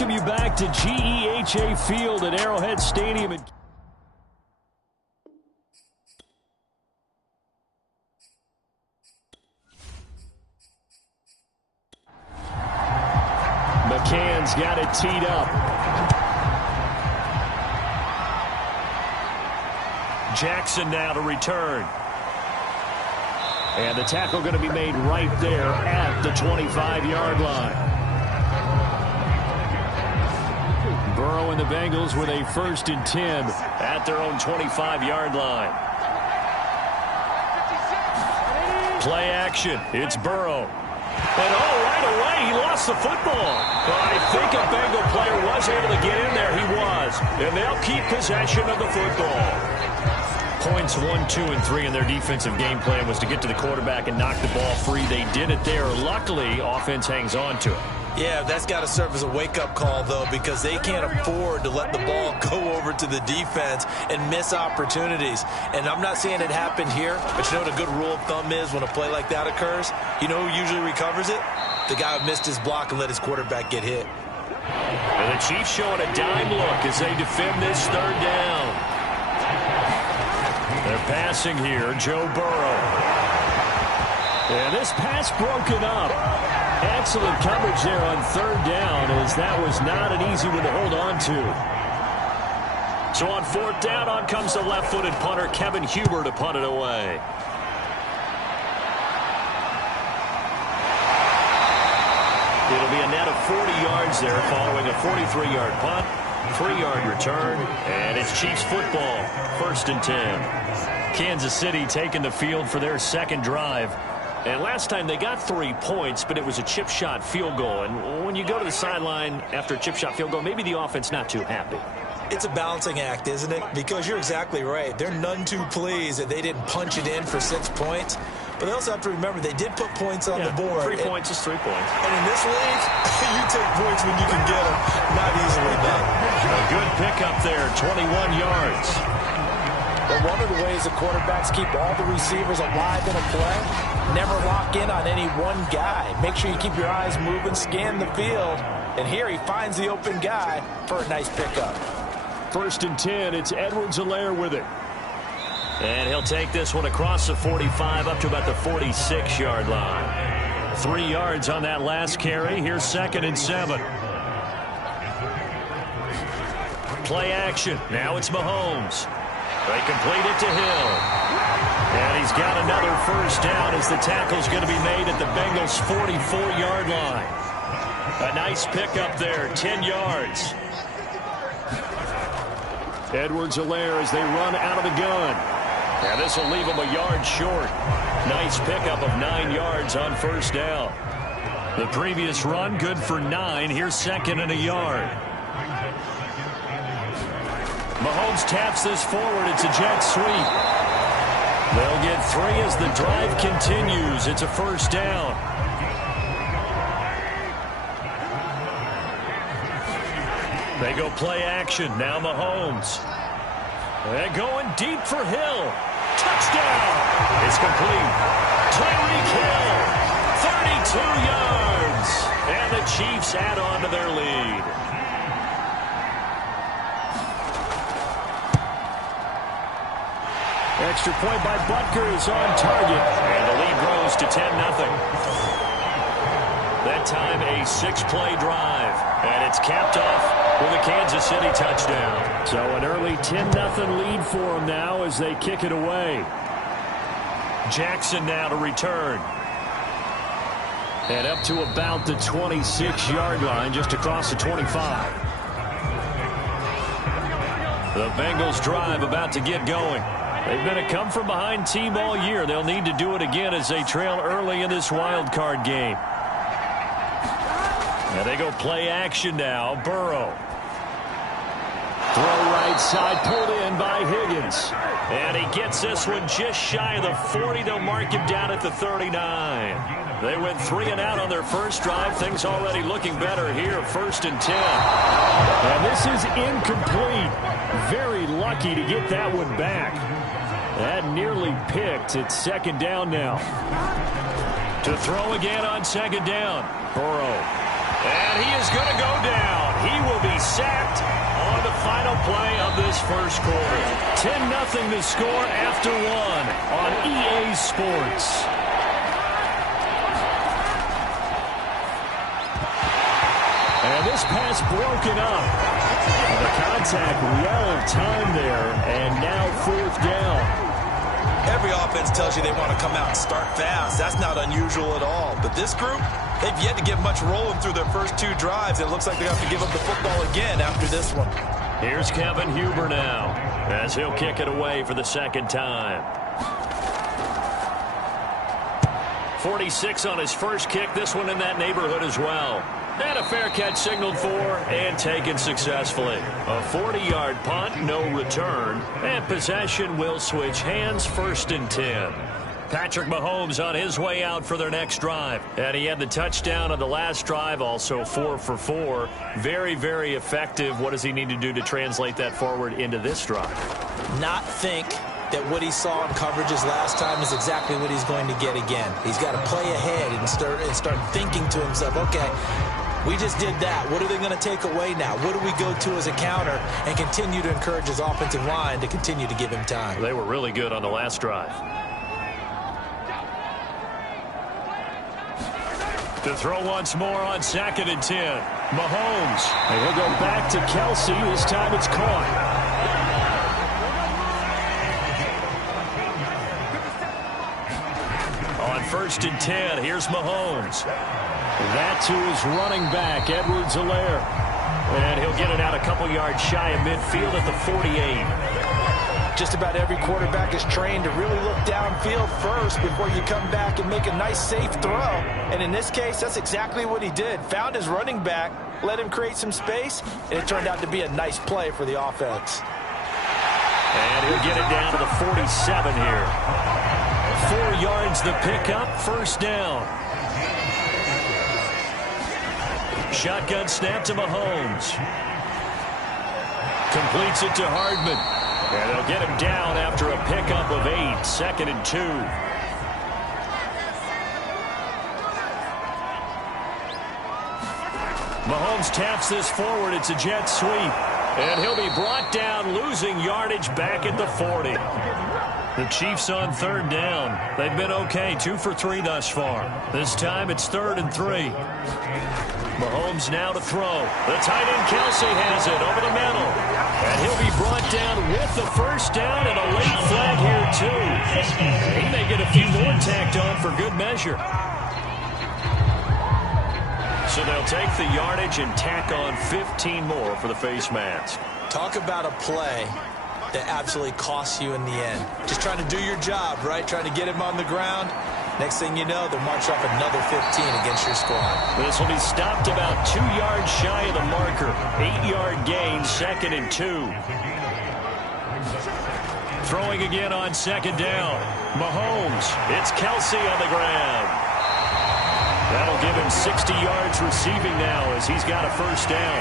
welcome you back to GEHA Field at Arrowhead Stadium. McCann's got it teed up. Jackson now to return. And the tackle going to be made right there at the 25-yard line. Burrow and the Bengals with a 1st and 10 at their own 25-yard line. Play action. It's Burrow. And right away, he lost the football. But I think a Bengal player was able to get in there. He was. And they'll keep possession of the football. Points 1, 2, and 3 in their defensive game plan was to get to the quarterback and knock the ball free. They did it there. Luckily, offense hangs on to it. Yeah, that's got to serve as a wake-up call, though, because they can't afford to let the ball go over to the defense and miss opportunities. And I'm not saying it happened here, but you know what a good rule of thumb is when a play like that occurs? You know who usually recovers it? The guy who missed his block and let his quarterback get hit. And the Chiefs showing a dime look as they defend this 3rd down. They're passing here, Joe Burrow. And this pass broken up. Excellent coverage there on 3rd down, as that was not an easy one to hold on to. So on 4th down, on comes the left-footed punter, Kevin Huber, to punt it away. It'll be a net of 40 yards there following a 43-yard punt. 3-yard return, and it's Chiefs football, 1st and 10. Kansas City taking the field for their 2nd drive. And last time they got 3 points, but it was a chip shot field goal. And when you go to the sideline after a chip shot field goal, maybe the offense not too happy. It's a balancing act, isn't it? Because you're exactly right. They're none too pleased that they didn't punch it in for 6 points. But they also have to remember they did put points on the board. 3 points is 3 points. And in this league, you take points when you can get them. Not easily done. A good pickup there, 21 yards. But one of the ways the quarterbacks keep all the receivers alive in a play, never lock in on any one guy. Make sure you keep your eyes moving, scan the field. And here he finds the open guy for a nice pickup. 1st and 10, it's Edwards-Helaire with it. And he'll take this one across the 45 up to about the 46-yard line. 3 yards on that last carry. Here's 2nd and 7. Play action. Now it's Mahomes. They complete it to Hill. And he's got another 1st down as the tackle's going to be made at the Bengals' 44-yard line. A nice pickup there, 10 yards. Edwards-Helaire as they run out of the gun. And this will leave him a yard short. Nice pickup of 9 yards on 1st down. The previous run, good for 9. Here's 2nd and a yard. Mahomes taps this forward. It's a jet sweep. They'll get 3 as the drive continues. It's a 1st down. They go play action. Now Mahomes. They're going deep for Hill. Touchdown. It's complete. Tyreek Hill. 32 yards. And the Chiefs add on to their lead. Extra point by Butker is on target. And the lead grows to 10-0. That time a 6-play drive. And it's capped off with a Kansas City touchdown. So an early 10-0 lead for them now as they kick it away. Jackson now to return. And up to about the 26-yard line, just across the 25. The Bengals drive about to get going. They've been a come-from-behind team all year. They'll need to do it again as they trail early in this wild card game. And they go play action now. Burrow. Throw right side, pulled in by Higgins. And he gets this one just shy of the 40. They'll mark him down at the 39. They went 3 and out on their first drive. Things already looking better here. 1st and 10. And this is incomplete. Very lucky to get that one back. That nearly picked. It's 2nd down now. To throw again on 2nd down. Burrow. And he is going to go down. he will be sacked on the final play of this first quarter. 10-0 to score after one on EA Sports. And this pass broken up. The contact well-timed there, and now fourth down. Every offense tells you they want to come out and start fast. That's not unusual at all. But this group, they've yet to get much rolling through their first two drives. It looks like they have to give up the football again after this one. Here's Kevin Huber now, as he'll kick it away for the second time. 46 on his first kick. This one in that neighborhood as well. And a fair catch signaled for and taken successfully. A 40-yard punt, no return. And possession will switch hands, 1st and 10. Patrick Mahomes on his way out for their next drive. And he had the touchdown on the last drive, also 4 for 4. Very, very effective. What does he need to do to translate that forward into this drive? Not think that what he saw in coverages last time is exactly what he's going to get again. He's got to play ahead and start thinking to himself, okay, we just did that. What are they going to take away now? What do we go to as a counter? And continue to encourage his offensive line to continue to give him time. They were really good on the last drive. To throw once more on 2nd and 10. Mahomes. And he'll go back to Kelsey. This time it's caught. On 1st and 10, here's Mahomes. That to his running back, Edwards-Helaire. And he'll get it out a couple yards shy of midfield at the 48. Just about every quarterback is trained to really look downfield first before you come back and make a nice, safe throw. And in this case, that's exactly what he did. Found his running back, let him create some space, and it turned out to be a nice play for the offense. And he'll get it down to the 47 here. 4 yards the pickup, 1st down. Shotgun snap to Mahomes. Completes it to Hardman. And they'll get him down after a pickup of 8, 2nd and 2. Mahomes taps this forward. It's a jet sweep. And he'll be brought down, losing yardage back at the 40. The Chiefs on 3rd down. They've been okay, 2 for 3 thus far. This time it's 3rd and 3. Mahomes now to throw. The tight end Kelsey has it over the middle. And he'll be brought down with the 1st down and a late flag here too. He may get a few more tacked on for good measure. So they'll take the yardage and tack on 15 more for the face mask. Talk about a play that absolutely costs you in the end. Just trying to do your job, right? Trying to get him on the ground. Next thing you know, they'll march off another 15 against your squad. This will be stopped about 2 yards shy of the marker. 8-yard gain, 2nd and 2. Throwing again on 2nd down. Mahomes. It's Kelsey on the ground. That'll give him 60 yards receiving now as he's got a 1st down.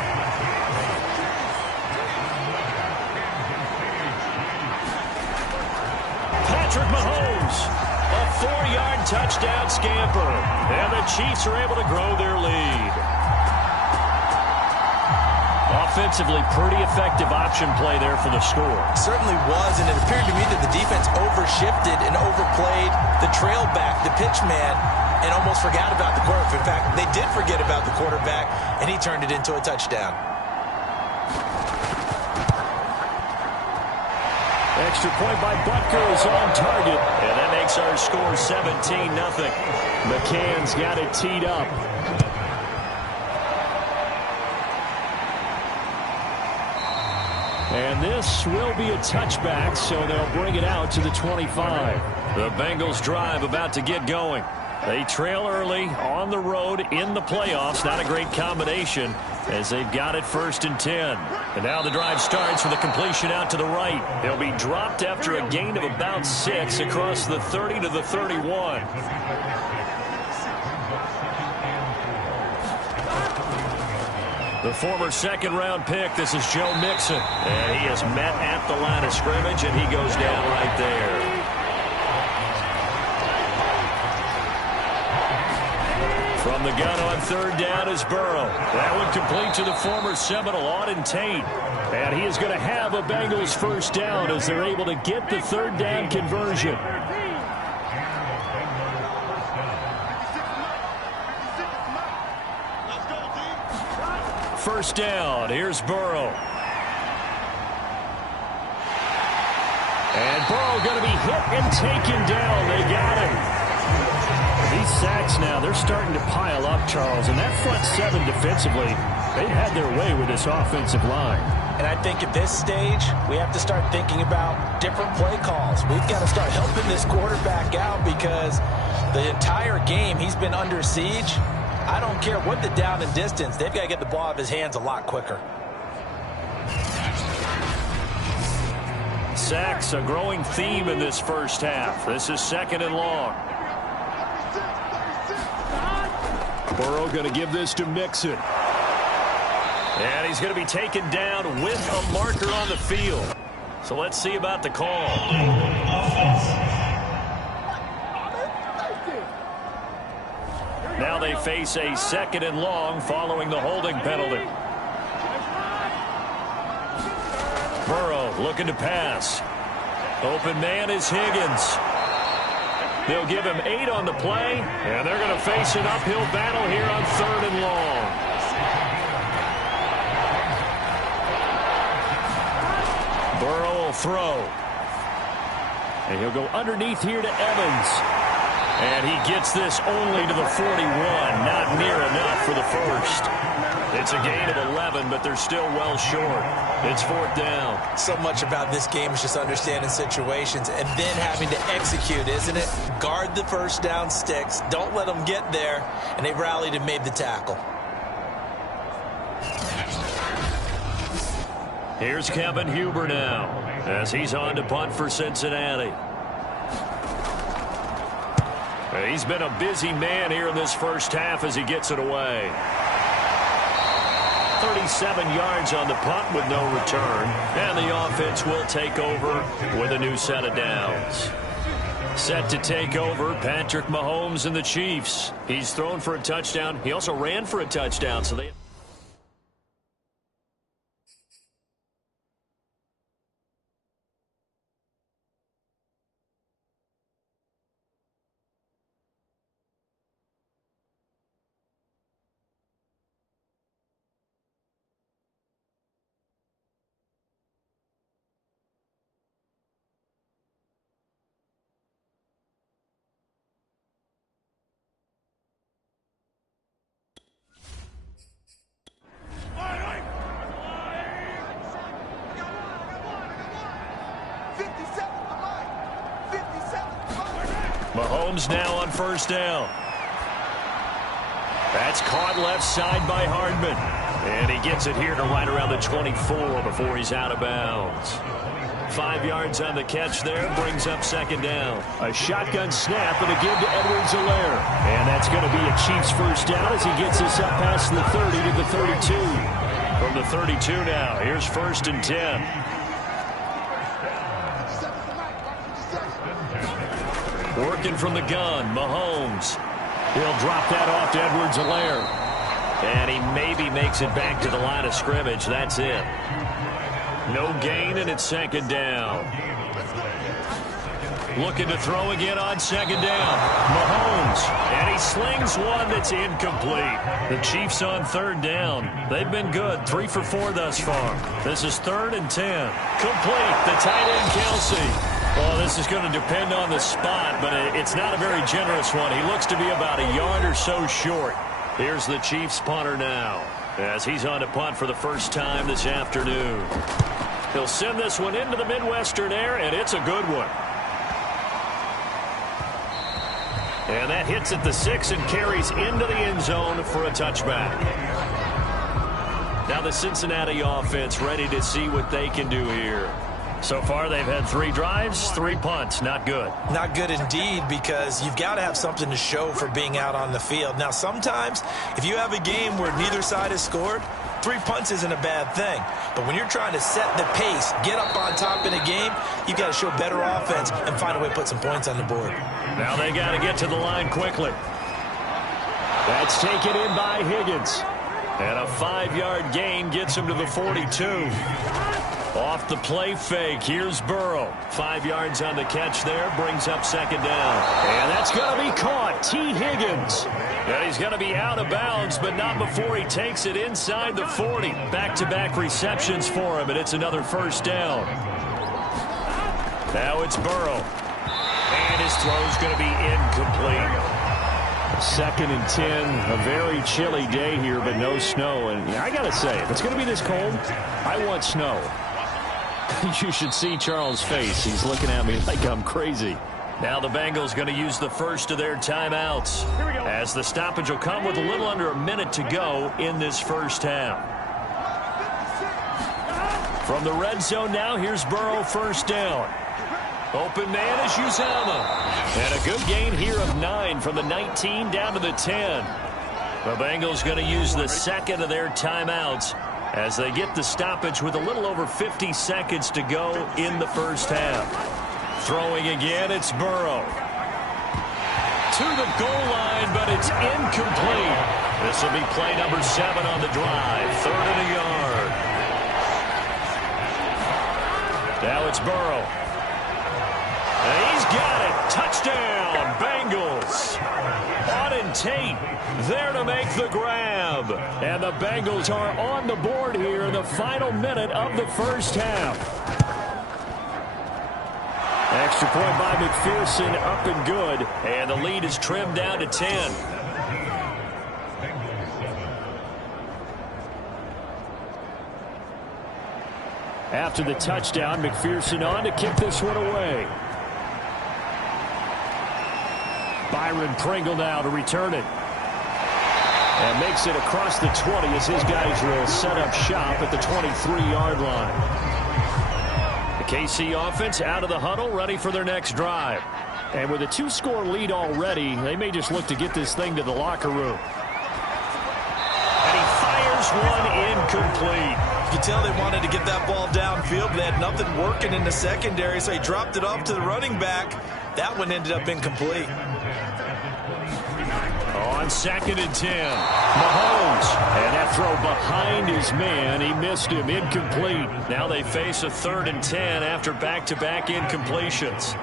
Patrick Mahomes. A 4-yard touchdown scamper. And the Chiefs are able to grow their lead. Offensively, pretty effective option play there for the score. Certainly was, and it appeared to me that the defense overshifted and overplayed the trail back, the pitch man, and almost forgot about the quarterback. In fact, they did forget about the quarterback, and he turned it into a touchdown. Extra point by Butker is on target. And that makes our score 17-0. McCann's got it teed up. And this will be a touchback, so they'll bring it out to the 25. The Bengals drive about to get going. They trail early on the road in the playoffs. Not a great combination as they've got it 1st and 10. And now the drive starts with a completion out to the right. They'll be dropped after a gain of about 6 across the 30 to the 31. The former 2nd-round pick, this is Joe Mixon. And he is met at the line of scrimmage, and he goes down right there. From the gun on third down is Burrow. That one complete to the former Seminole, Auden Tate. And he is going to have a Bengals first down as they're able to get the third down conversion. First down, here's Burrow. And Burrow going to be hit and taken down. They got him. These sacks now, they're starting to pile up, Charles. And that front seven defensively, they've had their way with this offensive line. And I think at this stage, we have to start thinking about different play calls. We've got to start helping this quarterback out because the entire game he's been under siege. I don't care what the down and distance. They've got to get the ball out of his hands a lot quicker. Sacks, a growing theme in this first half. This is second and long. Burrow going to give this to Mixon. And he's going to be taken down with a marker on the field. So let's see about the call. Now they face a second and long following the holding penalty. Burrow looking to pass. Open man is Higgins. They'll give him 8 on the play, and they're going to face an uphill battle here on third and long. Burrow will throw. And he'll go underneath here to Evans. And he gets this only to the 41. Not near enough for the first. It's a gain of 11, but they're still well short. It's fourth down. So much about this game is just understanding situations and then having to execute, isn't it? Guard the first down sticks. Don't let them get there. And they rallied and made the tackle. Here's Kevin Huber now as he's on to punt for Cincinnati. He's been a busy man here in this first half as he gets it away. 37 yards on the punt with no return. And the offense will take over with a new set of downs. Set to take over, Patrick Mahomes and the Chiefs. He's thrown for a touchdown. He also ran for a touchdown. So they... Mahomes now on first down. That's caught left side by Hardman. And he gets it here to right around the 24 before he's out of bounds. 5 yards on the catch there, brings up second down. A shotgun snap and a give to Edwards-Helaire. And that's going to be a Chiefs first down as he gets this up past the 30 to the 32. From the 32 now, here's first and 10. Working from the gun, Mahomes. He'll drop that off to Edwards-Helaire. And he maybe makes it back to the line of scrimmage. That's it. No gain, and it's second down. Looking to throw again on second down. Mahomes. And he slings one that's incomplete. The Chiefs on third down. They've been good. 3 for 4 thus far. This is third and 10. Complete. The tight end, Kelsey. Well, this is going to depend on the spot, but it's not a very generous one. He looks to be about a yard or so short. Here's the Chiefs punter now as he's on to punt for the first time this afternoon. He'll send this one into the Midwestern air, and it's a good one. And that hits at the 6 and carries into the end zone for a touchback. Now the Cincinnati offense ready to see what they can do here. So far, they've had 3 drives, 3 punts. Not good. Not good indeed, because you've got to have something to show for being out on the field. Now, sometimes, if you have a game where neither side has scored, 3 punts isn't a bad thing. But when you're trying to set the pace, get up on top in a game, you've got to show better offense and find a way to put some points on the board. Now they got to get to the line quickly. That's taken in by Higgins. And a 5-yard gain gets him to the 42. Off the play fake, here's Burrow. 5 yards on the catch there, brings up second down. And that's going to be caught. T. Higgins. And he's going to be out of bounds, but not before he takes it inside the 40. Back-to-back receptions for him, and it's another first down. Now it's Burrow. And his throw's going to be incomplete. 2nd and 10, a very chilly day here, but no snow. And I got to say, if it's going to be this cold, I want snow. You should see Charles' face. He's looking at me like I'm crazy. Now the Bengals going to use the first of their timeouts, as the stoppage will come with a little under a minute to go in this first half. From the red zone now, here's Burrow, first down. Open man is Uzomah. And a good gain here of 9 from the 19 down to the 10. The Bengals going to use the second of their timeouts as they get the stoppage with a little over 50 seconds to go in the first half. Throwing again, it's Burrow. To the goal line, but it's incomplete. This will be play number 7 on the drive. 3rd and a yard. Now it's Burrow. And he's got it. Touchdown, Bengals. Auden Tate there to make the grab. And the Bengals are on the board here in the final minute of the first half. Extra point by McPherson, up and good. And the lead is trimmed down to 10. After the touchdown, McPherson on to kick this one away. Byron Pringle now to return it. And makes it across the 20 as his guys will set up shop at the 23-yard line. The KC offense out of the huddle, ready for their next drive. And with a 2-score lead already, they may just look to get this thing to the locker room. And he fires one incomplete. You can tell they wanted to get that ball downfield, but they had nothing working in the secondary, so he dropped it off to the running back. That one ended up incomplete. On 2nd and 10, Mahomes. And that throw behind his man. He missed him, incomplete. Now they face a 3rd and 10 after back-to-back incompletions.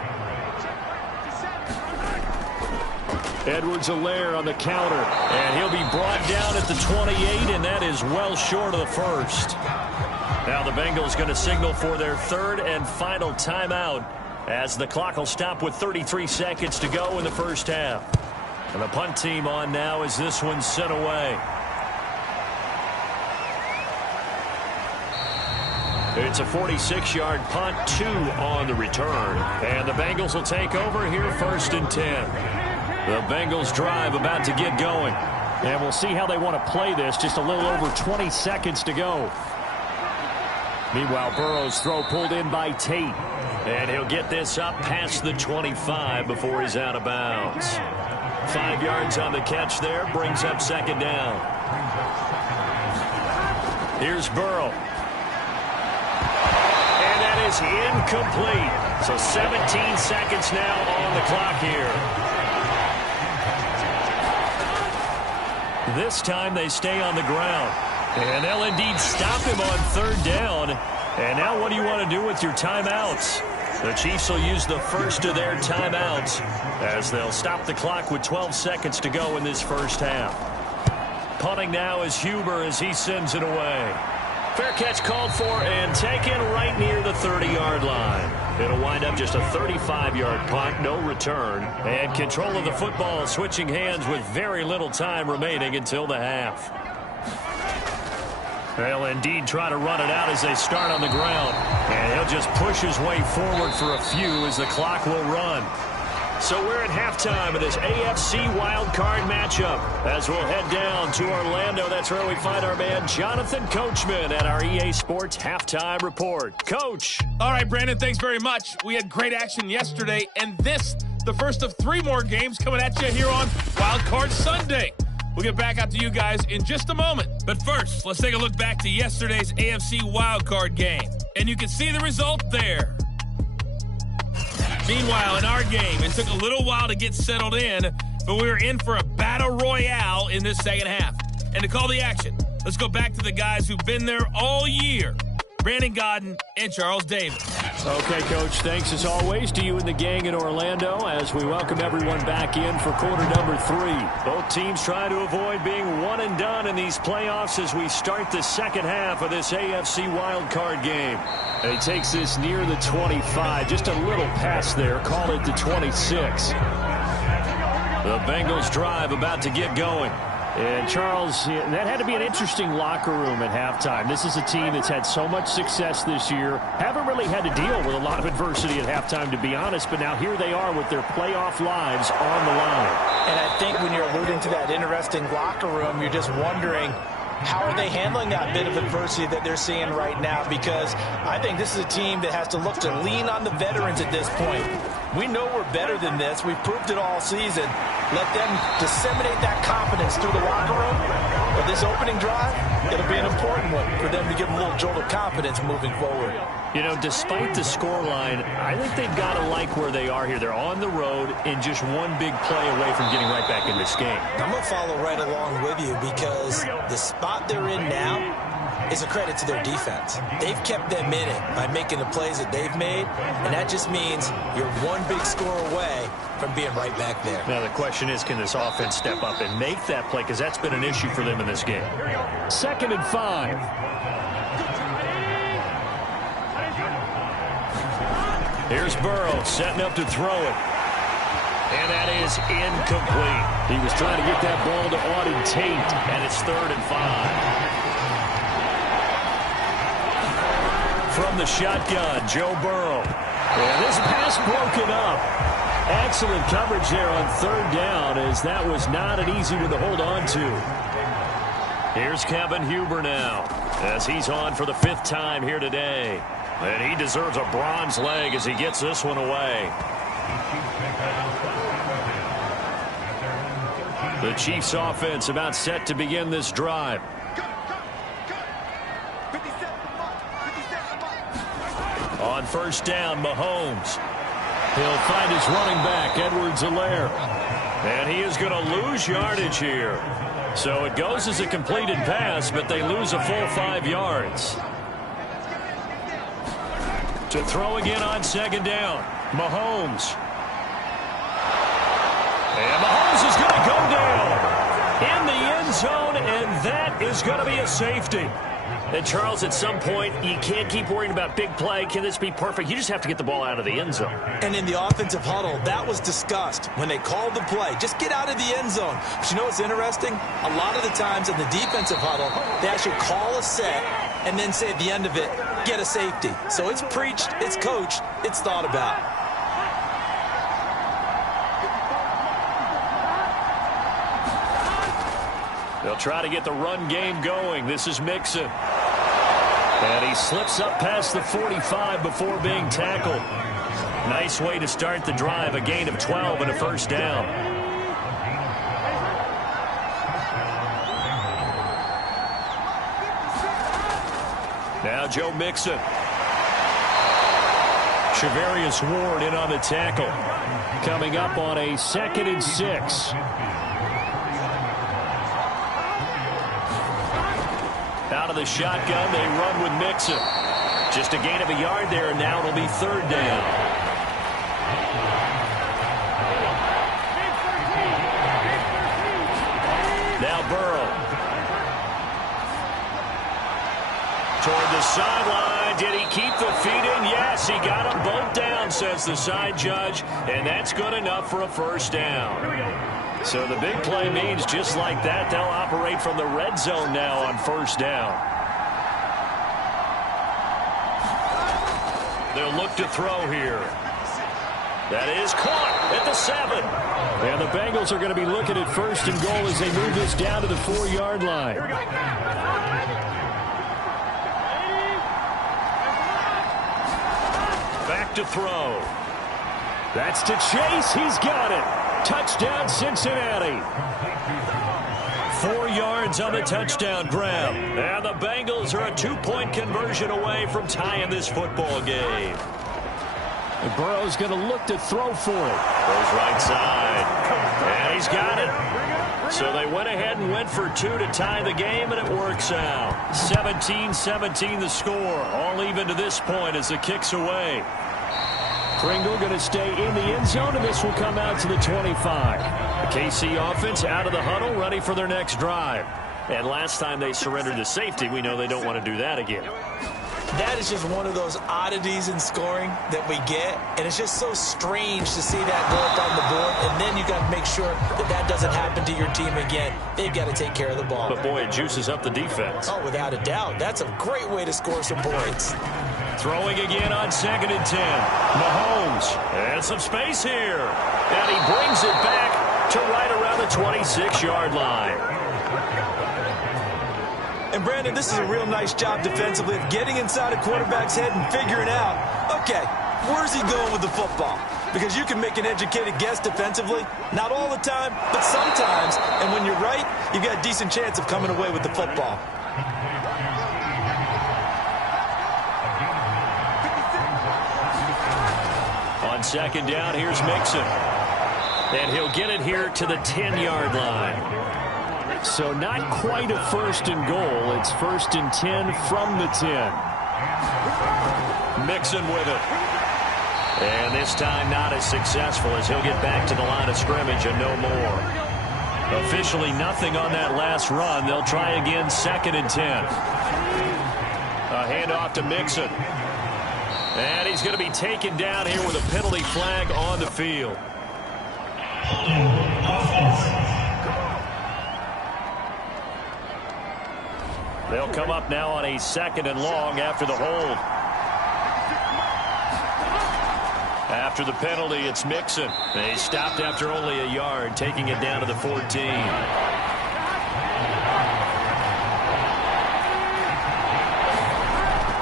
Edwards-Helaire on the counter. And he'll be brought down at the 28, and that is well short of the first. Now the Bengals going to signal for their 3rd and final timeout, as the clock will stop with 33 seconds to go in the first half. And the punt team on now as this one's sent away. It's a 46-yard punt, 2 on the return. And the Bengals will take over here, 1st and 10. The Bengals drive about to get going. And we'll see how they want to play this. Just a little over 20 seconds to go. Meanwhile, Burrow's throw pulled in by Tate. And he'll get this up past the 25 before he's out of bounds. 5 yards on the catch there, brings up second down. Here's Burrow. And that is incomplete. So 17 seconds now on the clock here. This time they stay on the ground. And they'll indeed stop him on 3rd down. And now what do you want to do with your timeouts? The Chiefs will use the first of their timeouts as they'll stop the clock with 12 seconds to go in this first half. Punting now is Huber as he sends it away. Fair catch called for and taken right near the 30-yard line. It'll wind up just a 35-yard punt, no return. And control of the football switching hands with very little time remaining until the half. They'll indeed try to run it out as they start on the ground. And he'll just push his way forward for a few as the clock will run. So we're at halftime of this AFC wildcard matchup. As we'll head down to Orlando, that's where we find our man Jonathan Coachman at our EA Sports Halftime Report. Coach. All right, Brandon, thanks very much. We had great action yesterday, and this, the first of 3 more games coming at you here on Wildcard Sunday. We'll get back out to you guys in just a moment. But first, let's take a look back to yesterday's AFC wildcard game. And you can see the result there. Meanwhile, in our game, it took a little while to get settled in but we're in for a battle royale in this second half. And to call the action, let's go back to the guys who've been there all year. Brandon Godden and Charles Davis. Okay, Coach, thanks as always to you and the gang in Orlando as we welcome everyone back in for quarter number 3. Both teams trying to avoid being one and done in these playoffs as we start the second half of this AFC wildcard game. And he takes this near the 25, just a little past there, call it the 26. The Bengals drive about to get going. And, Charles, that had to be an interesting locker room at halftime. This is a team that's had so much success this year. Haven't really had to deal with a lot of adversity at halftime, to be honest. But now here they are with their playoff lives on the line. And I think when you're alluding to that interesting locker room, you're just wondering, how are they handling that bit of adversity that they're seeing right now? Because I think this is a team that has to look to lean on the veterans at this point. We know we're better than this. We've proved it all season. Let them disseminate that confidence through the locker room. But this opening drive, it'll be an important one for them to give them a little jolt of confidence moving forward. You know, despite the scoreline, I think they've got to like where they are here. They're on the road and just one big play away from getting right back in this game. I'm going to follow right along with you because the spot they're in now is a credit to their defense. They've kept them in it by making the plays that they've made, and that just means you're one big score away from being right back there. Now the question is, can this offense step up and make that play? Because that's been an issue for them in this game. 2nd and 5. Here's Burrow setting up to throw it. And that is incomplete. He was trying to get that ball to Auden Tate, and it's 3rd and 5. From the shotgun, Joe Burrow. And this pass broken up. Excellent coverage there on 3rd down, as that was not an easy one to hold on to. Here's Kevin Huber now, as he's on for the 5th time here today. And he deserves a bronze leg as he gets this one away. The Chiefs offense about set to begin this drive. On 1st down, Mahomes. He'll find his running back, Edwards-Helaire. And he is going to lose yardage here. So it goes as a completed pass, but they lose a full 5 yards. To throw again on 2nd down, Mahomes. And Mahomes is going to go down in the end zone, and that is going to be a safety. And, Charles, at some point, you can't keep worrying about big play. Can this be perfect? You just have to get the ball out of the end zone. And in the offensive huddle, that was discussed when they called the play. Just get out of the end zone. But you know what's interesting? A lot of the times in the defensive huddle, they actually call a set and then say at the end of it, get a safety. So it's preached, it's coached, it's thought about. They'll try to get the run game going. This is Mixon. And he slips up past the 45 before being tackled. Nice way to start the drive. A gain of 12 and a 1st down. Now Joe Mixon. Charvarius Ward in on the tackle. Coming up on a 2nd and 6. Out of the shotgun, they run with Mixon. Just a gain of a yard there, and now it'll be 3rd down. Now Burrow. Toward the sideline. Did he keep the feet in? Yes, he got them both down, says the side judge, and that's good enough for a 1st down. So the big play means just like that, they'll operate from the red zone now on 1st down. They'll look to throw here. That is caught at the 7. And the Bengals are going to be looking at 1st and goal as they move this down to the 4-yard line. Back to throw. That's to Chase. He's got it. Touchdown, Cincinnati. 4 yards on the touchdown grab. And the Bengals are a 2-point conversion away from tying this football game. And Burrow's going to look to throw for it. Goes right side. And he's got it. So they went ahead and went for two to tie the game, and it works out. 17-17 the score. All even to this point as the kick's away. Pringle going to stay in the end zone, and this will come out to the 25. The KC offense out of the huddle, ready for their next drive. And last time they surrendered to safety, we know they don't want to do that again. That is just one of those oddities in scoring that we get, and it's just so strange to see that go up on the board, and then you got to make sure that that doesn't happen to your team again. They've got to take care of the ball. But, boy, it juices up the defense. Oh, without a doubt. That's a great way to score some points. Throwing again on 2nd and 10. Mahomes has some space here, and he brings it back to right around the 26-yard line. And, Brandon, this is a real nice job defensively of getting inside a quarterback's head and figuring out, okay, where's he going with the football? Because you can make an educated guess defensively, not all the time, but sometimes. And when you're right, you've got a decent chance of coming away with the football. On 2nd down, here's Mixon. And he'll get it here to the 10-yard line. So not quite a 1st and goal. It's 1st and 10 from the 10. Mixon with it. And this time not as successful as he'll get back to the line of scrimmage and no more. Officially nothing on that last run. They'll try again 2nd and 10. A handoff to Mixon. And he's going to be taken down here with a penalty flag on the field. They'll come up now on a 2nd and long after the hold. After the penalty, it's Mixon. They stopped after only a yard, taking it down to the 14.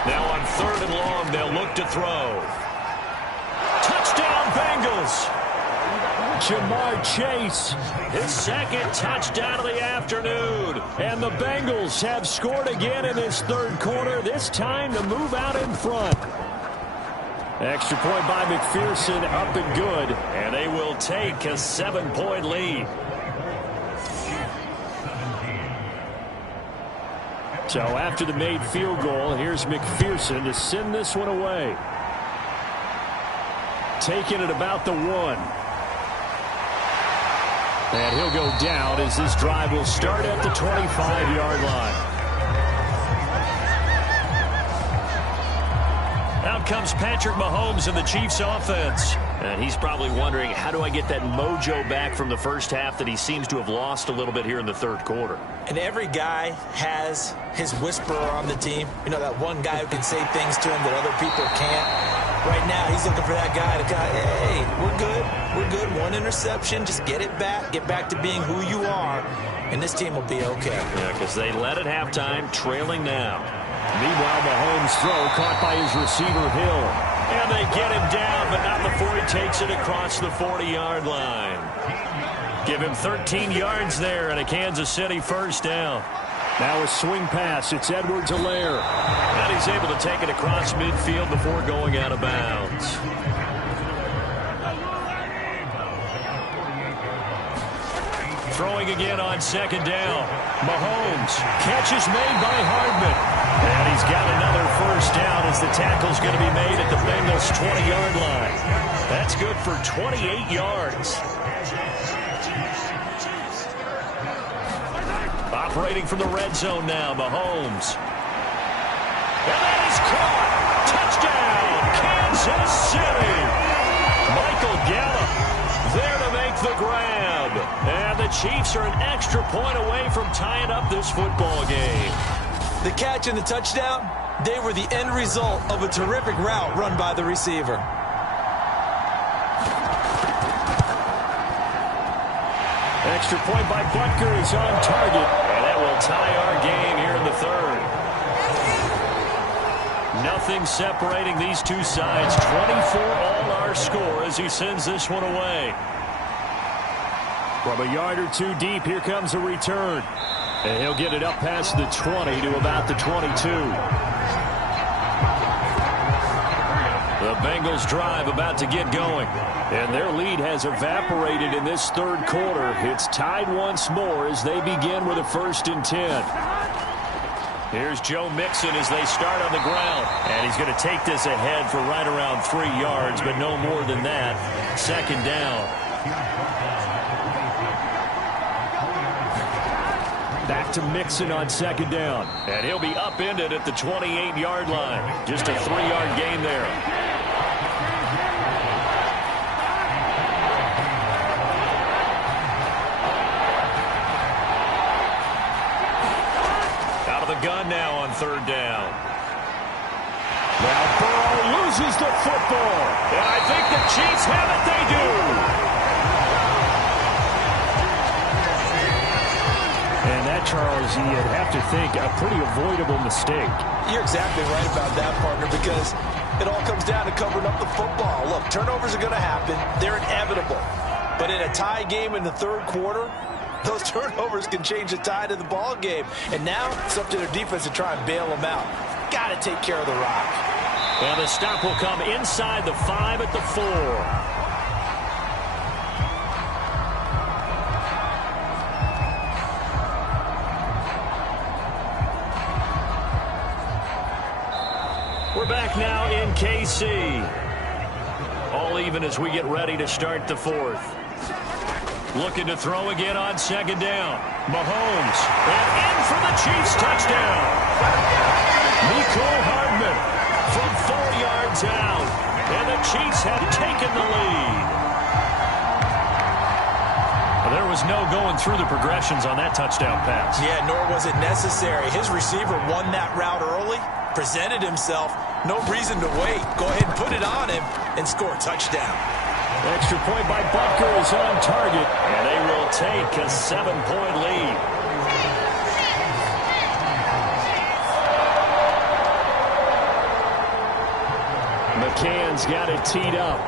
Now on 3rd and long, they'll look to throw. Touchdown, Bengals! Jamar Chase, his 2nd touchdown of the afternoon. And the Bengals have scored again in this 3rd quarter, this time to move out in front. Extra point by McPherson, up and good. And they will take a 7-point lead. So after the made field goal, here's McPherson to send this one away. Taking it about the 1. And he'll go down as this drive will start at the 25-yard line. Out comes Patrick Mahomes in the Chiefs offense. And he's probably wondering, how do I get that mojo back from the first half that he seems to have lost a little bit here in the 3rd quarter? And every guy has his whisperer on the team. You know, that one guy who can say things to him that other people can't. Right now, he's looking for that guy to kind of, hey, we're good. We're good. 1 interception. Just get it back. Get back to being who you are. And this team will be okay. Yeah, because they led at halftime, trailing now. Meanwhile, Mahomes' throw caught by his receiver, Hill. And they get him down, but not before he takes it across the 40-yard line. Give him 13 yards there and a Kansas City 1st down. Now a swing pass. It's Edwards-Helaire. And he's able to take it across midfield before going out of bounds. Throwing again on 2nd down. Mahomes. Catch is made by Hardman. And he's got another 1st down as the tackle's going to be made at the Bengals' 20-yard line. That's good for 28 yards. Operating from the red zone now, Mahomes. And that is caught. Touchdown, Kansas City. Michael Gallup there to make the grab. And the Chiefs are an extra point away from tying up this football game. The catch and the touchdown, they were the end result of a terrific route run by the receiver. Extra point by Butker is on target. And that will tie our game here in the 3rd. Nothing separating these two sides. 24 all our score as he sends this one away. From a yard or two deep, here comes a return. And he'll get it up past the 20 to about the 22. The Bengals drive about to get going. And their lead has evaporated in this third quarter. It's tied once more as they begin with a 1st and 10. Here's Joe Mixon as they start on the ground. And he's going to take this ahead for right around 3 yards, but no more than that. 2nd down. Back to Mixon on 2nd down. And he'll be upended at the 28-yard line. Just a 3-yard gain there. Out of the gun now on 3rd down. Now Burrow loses the football. And I think the Chiefs have it. They do. And that, Charles, you'd have to think a pretty avoidable mistake. You're exactly right about that, partner, because it all comes down to covering up the football. Look, turnovers are going to happen. They're inevitable. But in a tie game in the 3rd quarter, those turnovers can change the tide of the ball game. And now it's up to their defense to try and bail them out. Got to take care of the rock. And the stop will come inside the 5 at the 4. We're back now in KC. All even as we get ready to start the 4th. Looking to throw again on 2nd down. Mahomes. And in for the Chiefs touchdown. Mecole Hardman from 4 yards out. And the Chiefs have taken the lead. There was no going through the progressions on that touchdown pass. Yeah, nor was it necessary. His receiver won that route early, presented himself. No reason to wait. Go ahead and put it on him and score a touchdown. Extra point by Butker is on target, and they will take a 7-point lead. McCann's got it teed up.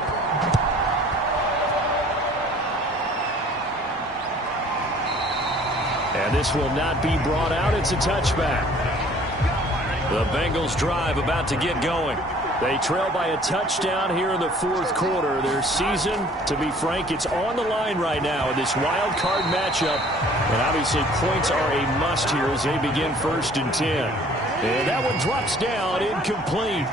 And this will not be brought out. It's a touchback. The Bengals drive about to get going. They trail by a touchdown here in the 4th quarter. Their season, to be frank, it's on the line right now in this wild card matchup. And obviously points are a must here as they begin 1st and 10. And that one drops down, incomplete.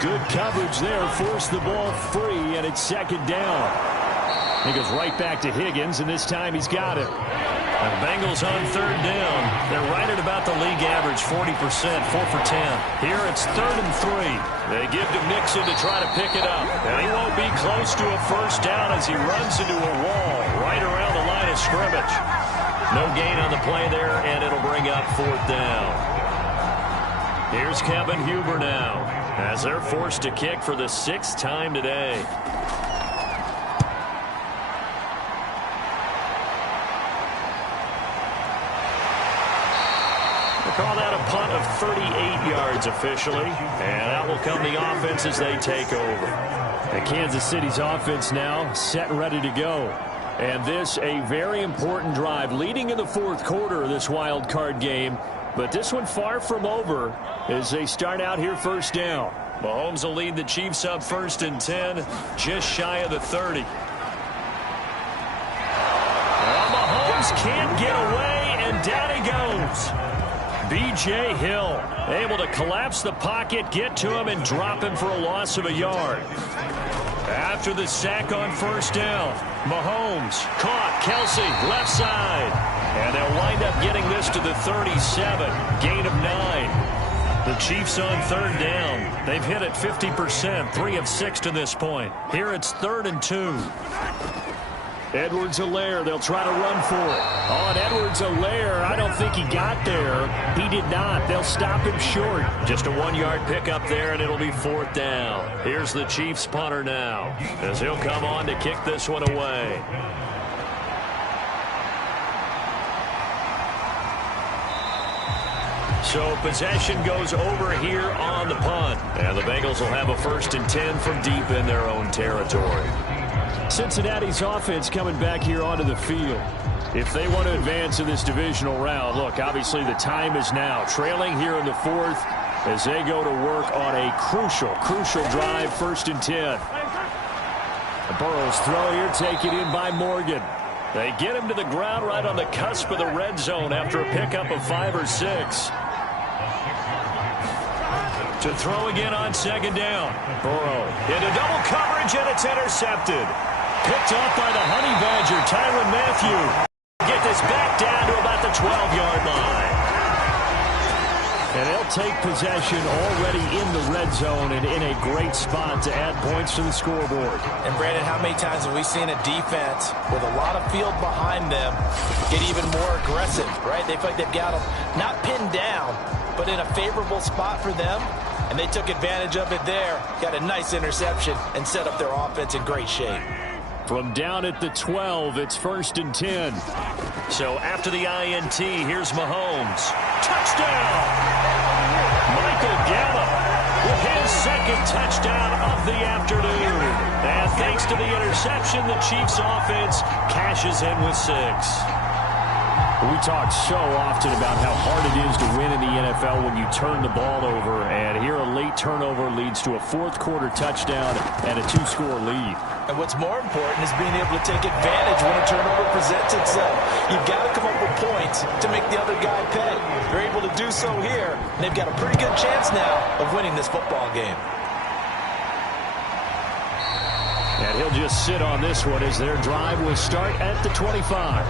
Good coverage there, forced the ball free, and it's 2nd down. He goes right back to Higgins, and this time he's got it. The Bengals on 3rd down. They're right at about the league average, 40%, 4 for 10. Here it's 3rd and 3. They give to Mixon to try to pick it up. And he won't be close to a 1st down as he runs into a wall right around the line of scrimmage. No gain on the play there, and it'll bring up 4th down. Here's Kevin Huber now as they're forced to kick for the 6th time today. Call that a punt of 38 yards officially. And out will come the offense as they take over. And Kansas City's offense now set and ready to go. And this a very important drive leading in the 4th quarter of this wild card game. But this one far from over as they start out here 1st down. Mahomes will lead the Chiefs up 1st and 10, just shy of the 30. Well, Mahomes can't get away, and down he goes. B.J. Hill able to collapse the pocket, get to him, and drop him for a loss of a yard. After the sack on 1st down, Mahomes caught Kelsey left side. And they'll wind up getting this to the 37, gain of 9. The Chiefs on 3rd down. They've hit it 50%, 3 of 6 to this point. Here it's 3rd and 2. Edwards-Helaire, they'll try to run for it. On Edwards-Helaire, I don't think he got there. He did not. They'll stop him short. Just a 1-yard pickup there, and it'll be 4th down. Here's the Chiefs punter now as he'll come on to kick this one away. So possession goes over here on the punt. And the Bengals will have a 1st and 10 from deep in their own territory. Cincinnati's offense coming back here onto the field. If they want to advance in this divisional round, look, obviously the time is now. Trailing here in the 4th, as they go to work on a crucial drive, 1st and 10. The Burrow's throw here taken in by Morgan. They get him to the ground right on the cusp of the red zone after a pickup of 5 or 6. To throw again on 2nd down. Burrow into double coverage, and it's intercepted. Picked off by the Honey Badger, Tyrann Mathieu. Get this back down to about the 12-yard line. And they'll take possession already in the red zone and in a great spot to add points to the scoreboard. And, Brandon, how many times have we seen a defense with a lot of field behind them get even more aggressive, right? They feel like they've got them not pinned down, but in a favorable spot for them, and they took advantage of it there, got a nice interception, and set up their offense in great shape. From down at the 12, it's 1st and 10. So after the INT, here's Mahomes. Touchdown! Michael Gallup with his 2nd touchdown of the afternoon. And thanks to the interception, the Chiefs offense cashes in with 6. We talk so often about how hard it is to win in the NFL when you turn the ball over. And here a late turnover leads to a 4th quarter touchdown and a 2-score lead. And what's more important is being able to take advantage when a turnover presents itself. You've got to come up with points to make the other guy pay. They're able to do so here, and they've got a pretty good chance now of winning this football game. And he'll just sit on this one as their drive will start at the 25.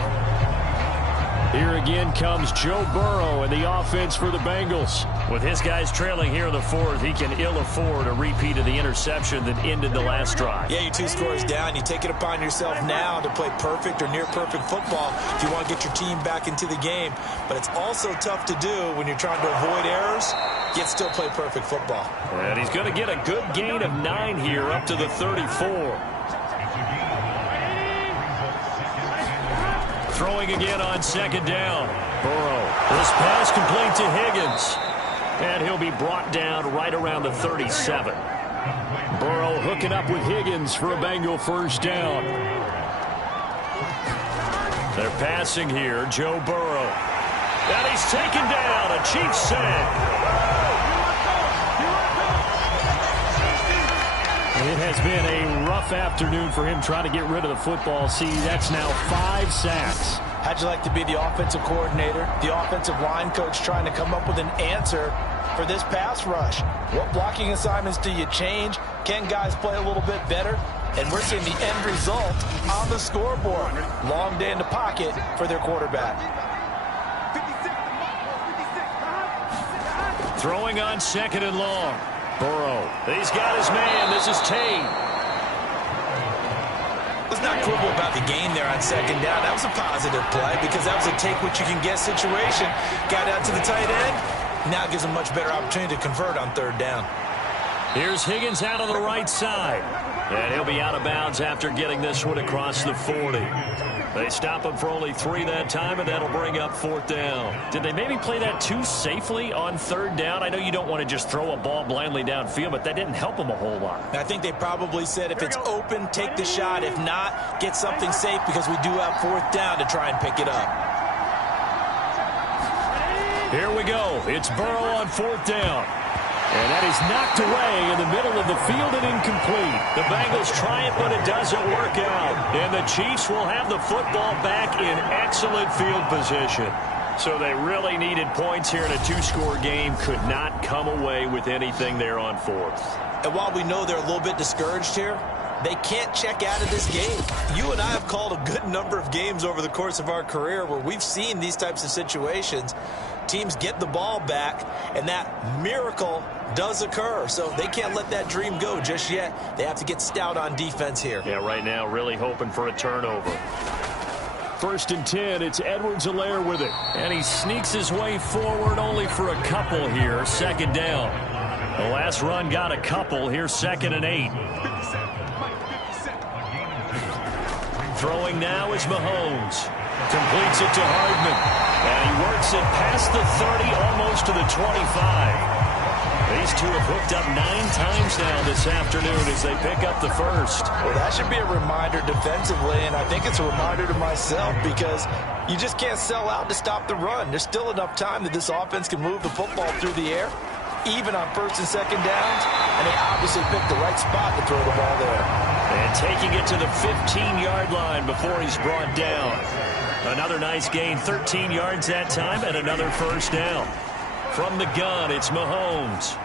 Here again comes Joe Burrow and the offense for the Bengals. With his guys trailing here in the 4th, he can ill afford a repeat of the interception that ended the last drive. Yeah, you're 2 scores down. You take it upon yourself now to play perfect or near perfect football if you want to get your team back into the game. But it's also tough to do when you're trying to avoid errors, yet still play perfect football. And he's going to get a good gain of 9 here up to the 34. Throwing again on 2nd down. Burrow. This pass complete to Higgins. And he'll be brought down right around the 37. Burrow hooking up with Higgins for a Bengal 1st down. They're passing here. Joe Burrow. And he's taken down. A Chiefs sack. It has been a rough afternoon for him trying to get rid of the football. See, that's now 5 sacks. How'd you like to be the offensive coordinator, the offensive line coach trying to come up with an answer for this pass rush? What blocking assignments do you change? Can guys play a little bit better? And we're seeing the end result on the scoreboard. Long day in the pocket for their quarterback. Throwing on 2nd and long. Burrow. He's got his man. This is Tate. Let's not quibble about the gain there on 2nd down. That was a positive play because that was a take-what-you-can-get situation. Got out to the tight end. Now it gives him a much better opportunity to convert on 3rd down. Here's Higgins out on the right side. And he'll be out of bounds after getting this one across the 40. They stop him for only 3 that time, and that'll bring up 4th down. Did they maybe play that too safely on 3rd down? I know you don't want to just throw a ball blindly downfield, but that didn't help them a whole lot. I think they probably said if it's open, take the shot. If not, get something safe because we do have 4th down to try and pick it up. Here we go. It's Burrow on 4th down. And that is knocked away in the middle of the field and incomplete. The Bengals try it, but it doesn't work out. And the Chiefs will have the football back in excellent field position. So they really needed points here in a 2-score game. Could not come away with anything there on 4th. And while we know they're a little bit discouraged here, they can't check out of this game. You and I have called a good number of games over the course of our career where we've seen these types of situations. Teams get the ball back, and that miracle does occur. So they can't let that dream go just yet. They have to get stout on defense here. Yeah, right now really hoping for a turnover. 1st and 10, it's Edwards-Helaire with it. And he sneaks his way forward only for a couple here. 2nd down. The last run got a couple. Here's 2nd and 8. Throwing now is Mahomes. Completes it to Hardman. And he works it past the 30, almost to the 25. These two have hooked up 9 times now this afternoon as they pick up the 1st. Well, that should be a reminder defensively, and I think it's a reminder to myself because you just can't sell out to stop the run. There's still enough time that this offense can move the football through the air. even on first and second downs, and they obviously picked the right spot to throw the ball there. And taking it to the 15-yard line before he's brought down. Another nice gain, 13 yards that time, and another first down. From the gun, it's Mahomes.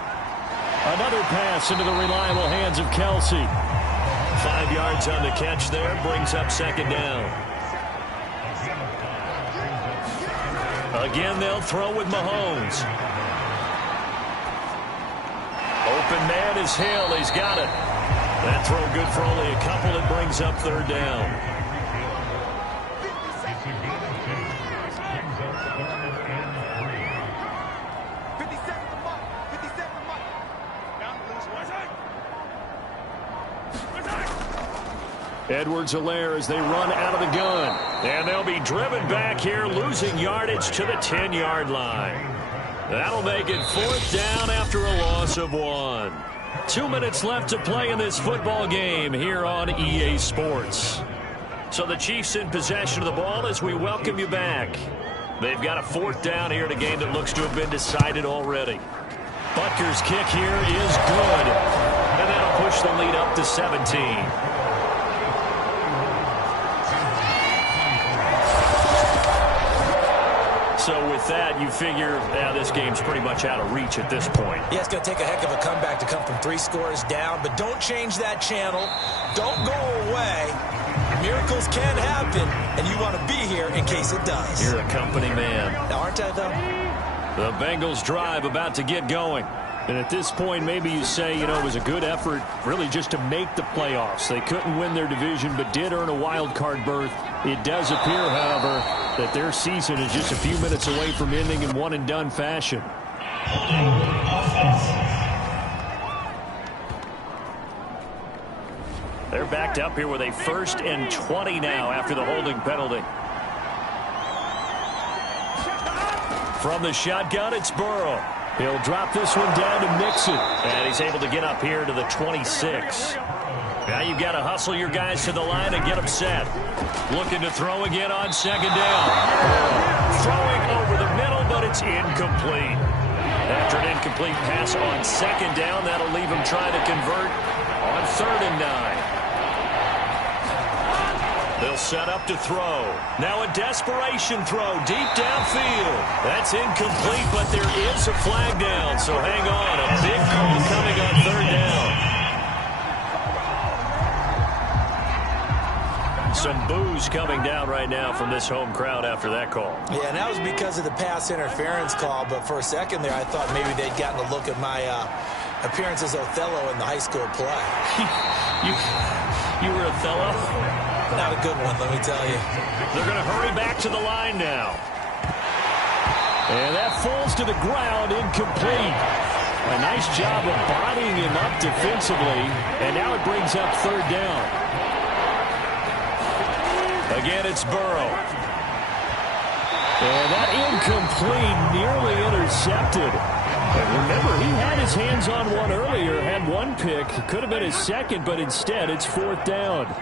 Another pass into the reliable hands of Kelsey. 5 yards on the catch there, brings up second down. Again, they'll throw with Mahomes. Open man is Hill. He's got it. That throw good for only a couple. It brings up third down. Edwards-Helaire as they run out of the gun. And they'll be driven back here, losing yardage to the 10-yard line. That'll make it fourth down after a loss of 1. 2 minutes left to play in this football game here on EA Sports. So the Chiefs in possession of the ball as we welcome you back. They've got a fourth down here in a game that looks to have been decided already. Butker's kick here is good. And that'll push the lead up to 17. So with that, you figure this game's pretty much out of reach at this point. Yeah, it's going to take a heck of a comeback to come from 3 scores down, but don't change that channel. Don't go away. Miracles can happen, and you want to be here in case it does. You're a company man. Aren't I, though? The Bengals drive about to get going. And at this point, maybe you say, it was a good effort really just to make the playoffs. They couldn't win their division, but did earn a wild card berth. It does appear, however, that their season is just a few minutes away from ending in one-and-done fashion. They're backed up here with a 1st and 20 now after the holding penalty. From the shotgun, it's Burrow. He'll drop this one down to Mixon. And he's able to get up here to the 26. Now you've got to hustle your guys to the line and get them set. Looking to throw again on second down. Throwing over the middle, but it's incomplete. After an incomplete pass on second down, that'll leave him trying to convert on 3rd and 9. They'll set up to throw. Now a desperation throw deep downfield. That's incomplete, but there is a flag down. So hang on. A big call coming on 3rd down. Some boos coming down right now from this home crowd after that call. Yeah, and that was because of the pass interference call. But for a second there, I thought maybe they'd gotten a look at my appearance as Othello in the high school play. You were Othello? Not a good one, let me tell you. They're going to hurry back to the line now. And that falls to the ground, incomplete. A nice job of bodying him up defensively. And now it brings up 3rd down. Again, it's Burrow. And that incomplete, nearly intercepted. And remember, he had his hands on one earlier, had one pick. Could have been his second, but instead it's 4th down.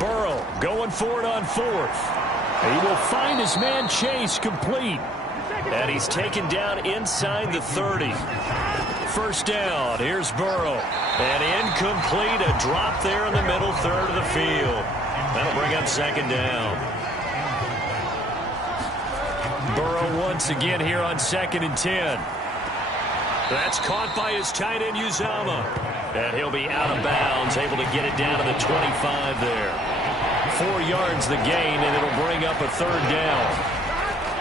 Burrow going for it on 4th. He will find his man Chase complete. And he's taken down inside the 30. 1st down. Here's Burrow. And incomplete. A drop there in the middle 3rd of the field. That'll bring up 2nd down. Burrow once again here on 2nd and 10. That's caught by his tight end Uzama. And he'll be out of bounds, able to get it down to the 25 there. 4 yards the gain, and it'll bring up a 3rd down.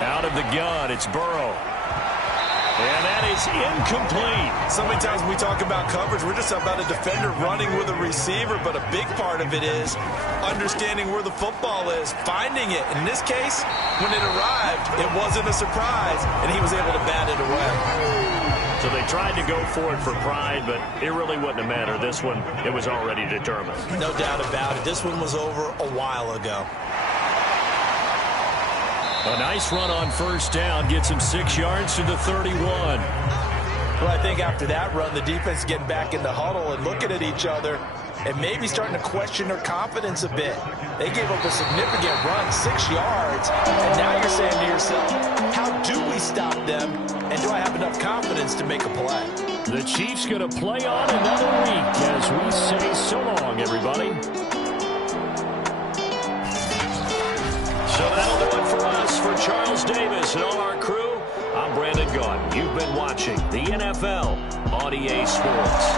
Out of the gun, it's Burrow. And that is incomplete. So many times when we talk about coverage, we're just about a defender running with a receiver, but a big part of it is understanding where the football is, finding it. In this case, when it arrived, it wasn't a surprise, and he was able to bat it away. So they tried to go for it for pride, but it really wouldn't have mattered. This one, it was already determined. No doubt about it. This one was over a while ago. A nice run on 1st down gets him 6 yards to the 31. Well, I think after that run, the defense is getting back in the huddle and looking at each other and maybe starting to question their confidence a bit. They gave up a significant run, 6 yards, and now you're saying to yourself, how do we stop them, and do I have enough confidence to make a play? The Chiefs going to play on another week as we say so long, everybody. So that'll do it for us. For Charles Davis and all our crew, I'm Brandon Gaudin. You've been watching the NFL on EA Sports.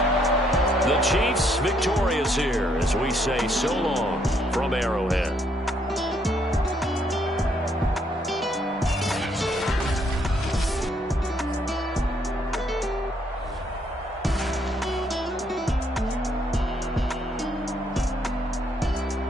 The Chiefs victorious here as we say so long from Arrowhead.